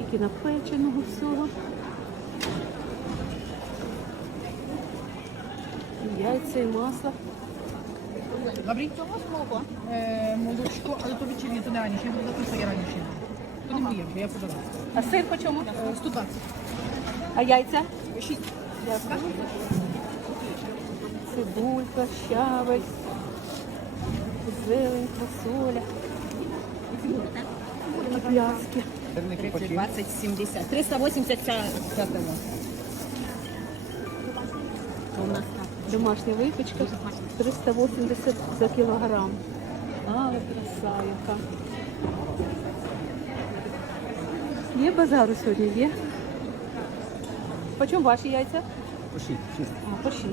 скільки напеченого всього. Яйця і масло. Добрий? Чого молоко? Е, молочко, але то вечірнє, то не раніше. Я буду записати раніше. То не моє вже, я подала. А сир по чому? Е, 120. А яйця? 6. Дякую. Цибулька, щавель, зелень, фасоля, і пляски. 20, 70. 380 ця, ця. Домашня випічка 380 за кілограм. Але краса яка. Є базару сьогодні, є. По чому ваші яйця? По 6, 6. А, по 6.